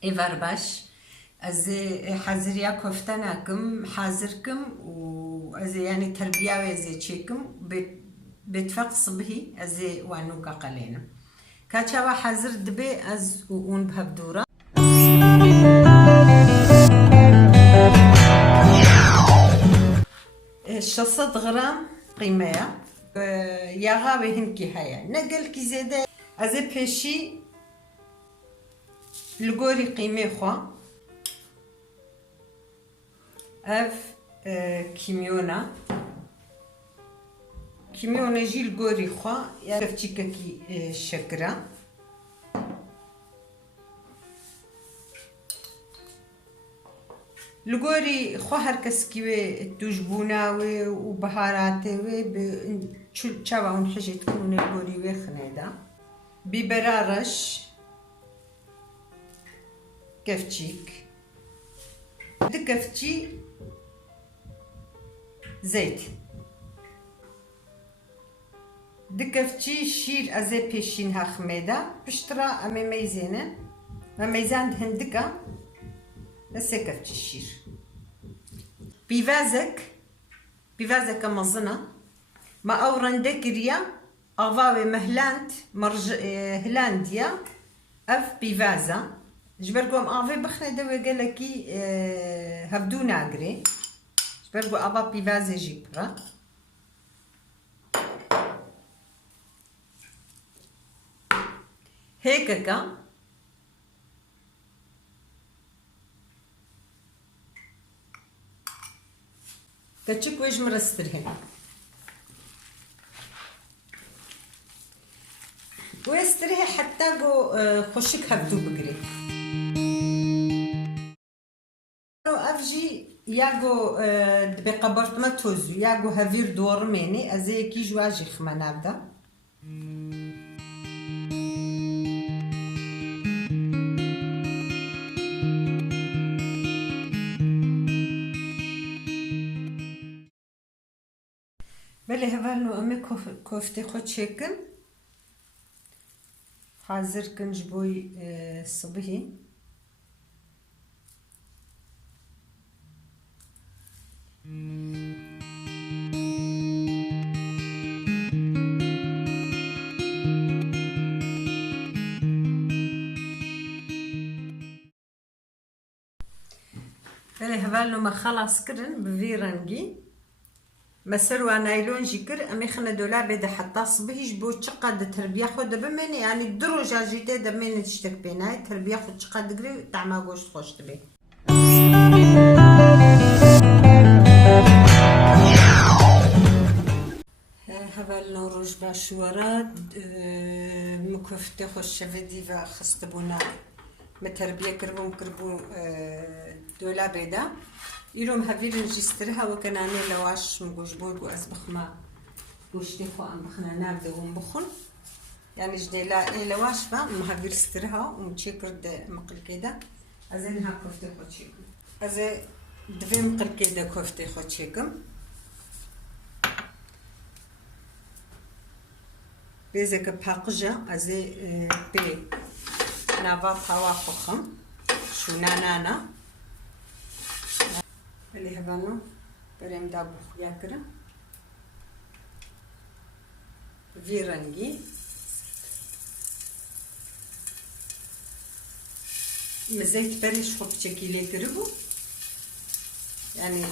ایوار باش از حاضریا کفتنا کم حاضر کم و از یعنی تربیه و از چیکم بتفق صبحی از وانو قلينا كاتشاوا حاضر دبي از اون بهبدورة شصد غرام قيمة يا غاوي هنكي هيا نقل كي زيادة از بيشي لقوري قيمة خوا اف كيميونا كيميونا جي لقوري خوا يا كفتيكا كي شكرا لقوري خوا هركس كي توجبونا وبهاراتي تشابا ونحجي تكون لقوري وخنيدا ببرارش كفتيك دكفتي زيت دكفتي شير ازي بيشين ها خميدا بشترا امي ميزينن وميزان هندكا بس كفتي الشير بيفازك مزنا ما اورندك ريا اغاوي مهلاند هلانديا اف بيفازا جبرقوم افي بخنا دوي قالكي هبدو ناقري جبرقو ابا بيفازا جيبرا هيككا كتشك ويش مرسترهن ويسترهي حتى قو خشك هبدو بقري افجي ياغو دبي قبرت ما توزو ياغو هافير دور ميني ازي كي جواجي خما نابدا بله هفالو امي كوفتي خود شكل حاضر كنج بوي صبحي بله هفالو ما خلاص كرن بفيرنجي مسروا نايلون جيكر امي خنا دولابي دا حتى صبحي جبو تشقد تربيه خود بمن يعني الدروجه جيتي دمين تشتك بيناي تربيه خود تشقد دغري طعمها غوش خوش تبي هبل نوروج باشورات مكفتي خوش شفدي فخستبونا متربيه كربو دولابي دا يروم هفير نجسترها وكناني لواش مجوجبوج وأسبخ ما وشتي خو أم بخنا نابدأ ونبخن يعني جديلا لواش با مهفير سترها ومتشكر مقل كده أزينها كفتي خو تشيكم أزي دفي مقل كده كفتي خو تشيكم بيزك باقجة أزي بي نافا طوا خم شو نانانا اللي هبانو بريم دابو ياكرا فيرانجي مزيت بريش خب تشكيلي كربو يعني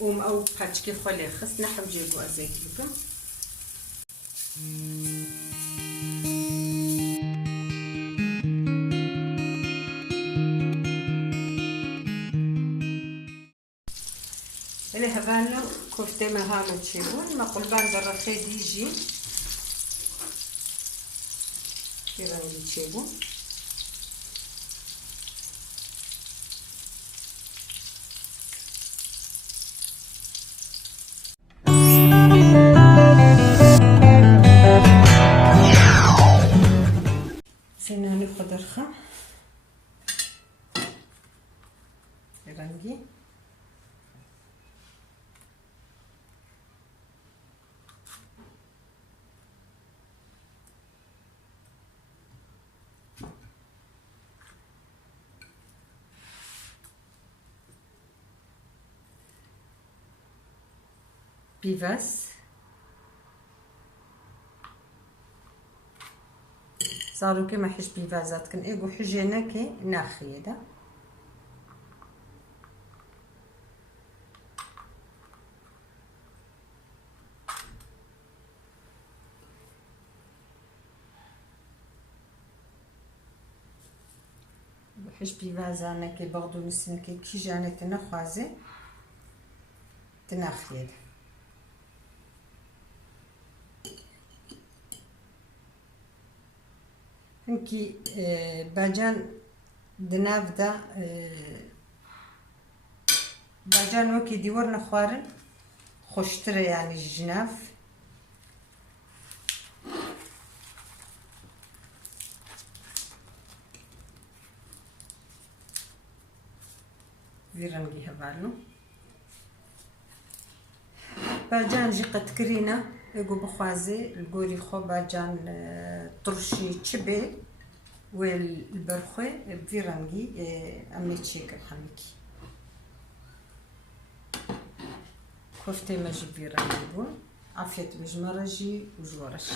او باتشكي خولي خص نحم جيبو ازيت لكم اللي هبانو كفتة مهانو تشيبون ما قلبان درخي ديجي كيرانجي تشيبون سناني خضرخة كيرانجي بيفاس صاروا كما حش بيفازات كن ايجو حجينا كي ناخيه ده حش بيفازانا كي برضو نسن كي جاني تنخوازي تناخيه ده هنكي باجان دناف دا باجان وكي ديور نخوارن خوشتره يعني الجناف فيرنجي هبالو باجان جي قد كرينا ايقو بخوازي القوري خو باجان طرشي تشبي والبرخوي بفيرنجي امي تشيك الحميكي كفتي ماجي فيرنجي بون عافية بجمرجي وجورش